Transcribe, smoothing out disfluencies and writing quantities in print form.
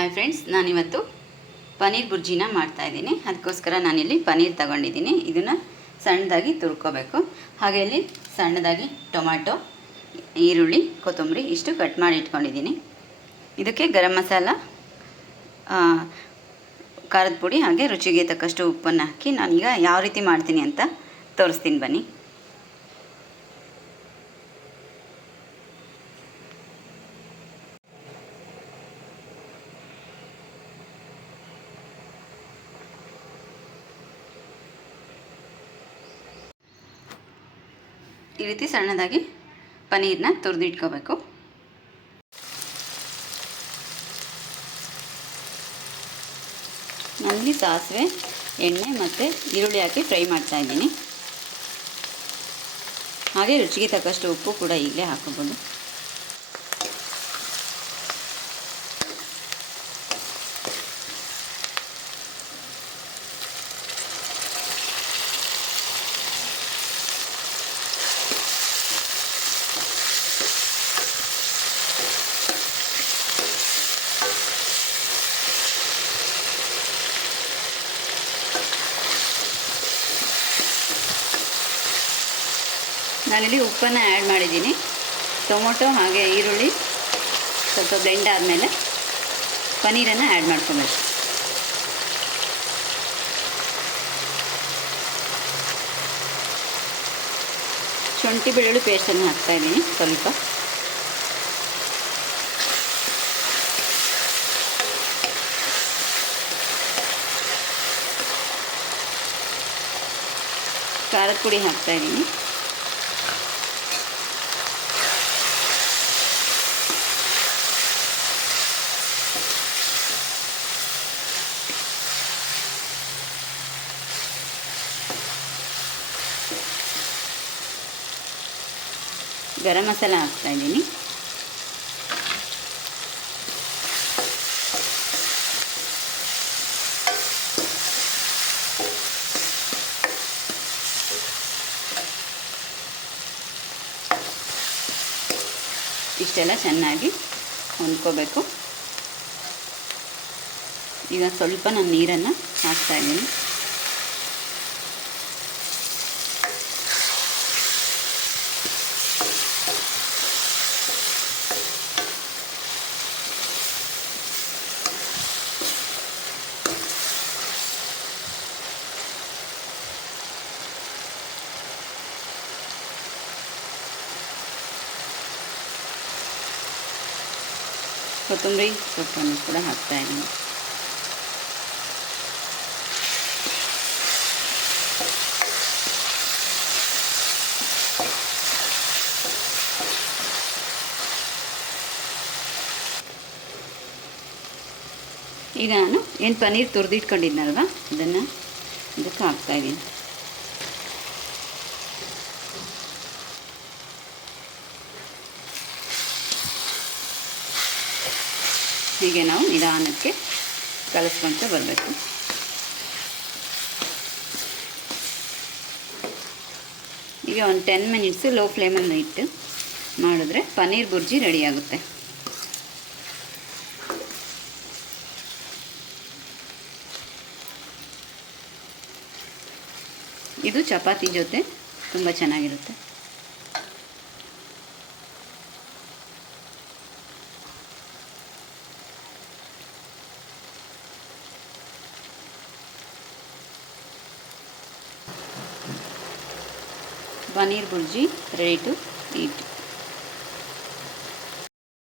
Hi friends, ನಾನಿವತ್ತು ಪನ್ನೀರ್ ಬುರ್ಜಿನ ಮಾಡ್ತಾಯಿದ್ದೀನಿ. ಅದಕ್ಕೋಸ್ಕರ ನಾನಿಲ್ಲಿ ಪನ್ನೀರ್ ತಗೊಂಡಿದ್ದೀನಿ. ಇದನ್ನು ಸಣ್ಣದಾಗಿ ತುರ್ಕೋಬೇಕು. ಹಾಗೆ ಇಲ್ಲಿ ಸಣ್ಣದಾಗಿ ಟೊಮ್ಯಾಟೊ, ಈರುಳ್ಳಿ, ಕೊತ್ತಂಬರಿ ಇಷ್ಟು ಕಟ್ ಮಾಡಿ ಇಟ್ಕೊಂಡಿದ್ದೀನಿ. ಇದಕ್ಕೆ ಗರಂ ಮಸಾಲ, ಖಾರದ ಪುಡಿ ಹಾಗೆ ರುಚಿಗೆ ತಕ್ಕಷ್ಟು ಉಪ್ಪನ್ನು ಹಾಕಿ ನಾನೀಗ ಯಾವ ರೀತಿ ಮಾಡ್ತೀನಿ ಅಂತ ತೋರಿಸ್ತೀನಿ ಬನ್ನಿ. ಈ ರೀತಿ ಸಣ್ಣದಾಗಿ ಪನ್ನೀರನ್ನ ತುರಿದಿಟ್ಕೋಬೇಕು. ನಾನಿಲ್ಲಿ ಸಾಸಿವೆ, ಎಣ್ಣೆ ಮತ್ತು ಈರುಳ್ಳಿ ಹಾಕಿ ಫ್ರೈ ಮಾಡ್ತಾಯಿದ್ದೀನಿ. ಹಾಗೆ ರುಚಿಗೆ ತಕ್ಕಷ್ಟು ಉಪ್ಪು ಕೂಡ ಈಗಲೇ ಹಾಕೋಬೋದು. ನಾನಿಲ್ಲಿ ಉಪ್ಪನ್ನು ಆ್ಯಡ್ ಮಾಡಿದ್ದೀನಿ. ಟೊಮೊಟೊ ಹಾಗೆ ಈರುಳ್ಳಿ ಸ್ವಲ್ಪ ಬ್ಲೆಂಡ್ ಆದಮೇಲೆ ಪನ್ನೀರನ್ನು ಆ್ಯಡ್ ಮಾಡ್ಕೊಬೇಕು. ಶುಂಠಿ ಬೆಳ್ಳುಳ್ಳಿ ಪೇಸ್ಟನ್ನು ಹಾಕ್ತಾಯಿದ್ದೀನಿ ಸ್ವಲ್ಪ. ಖಾರದ ಪುಡಿ ಹಾಕ್ತಾಯಿದ್ದೀನಿ. ಗರಂ ಮಸಾಲ ಹಾಕ್ತಾಯಿದ್ದೀನಿ. ಇಷ್ಟೆಲ್ಲ ಚೆನ್ನಾಗಿ ಹೊಂದ್ಕೋಬೇಕು. ಈಗ ಸ್ವಲ್ಪ ನಾನು ನೀರನ್ನು ಹಾಕ್ತಾಯಿದ್ದೀನಿ. ಕೊತ್ತಂಬರಿ ಸೊಪ್ಪನ್ನು ಕೂಡ ಹಾಕ್ತಾಯಿದ್ದೀನಿ. ಈಗ ನಾನು ಏನು ಪನ್ನೀರ್ ತುರಿದಿಟ್ಕೊಂಡಿದ್ನಲ್ವ ಅದನ್ನು ಇದಕ್ಕೆ ಹಾಕ್ತಾಯಿದ್ದೀನಿ. ಹೀಗೆ ನಾವು ನಿಧಾನಕ್ಕೆ ಕಲಿಸ್ಕೊತ ಬರಬೇಕು. ಈಗ ಒಂದು 10 ಮಿನಿಟ್ಸು ಲೋ ಫ್ಲೇಮಲ್ಲಿ ಇಟ್ಟು ಮಾಡಿದ್ರೆ ಪನ್ನೀರ್ ಬುರ್ಜಿ ರೆಡಿಯಾಗುತ್ತೆ. ಇದು ಚಪಾತಿ ಜೊತೆ ತುಂಬ ಚೆನ್ನಾಗಿರುತ್ತೆ. Paneer bhurji ready to heat.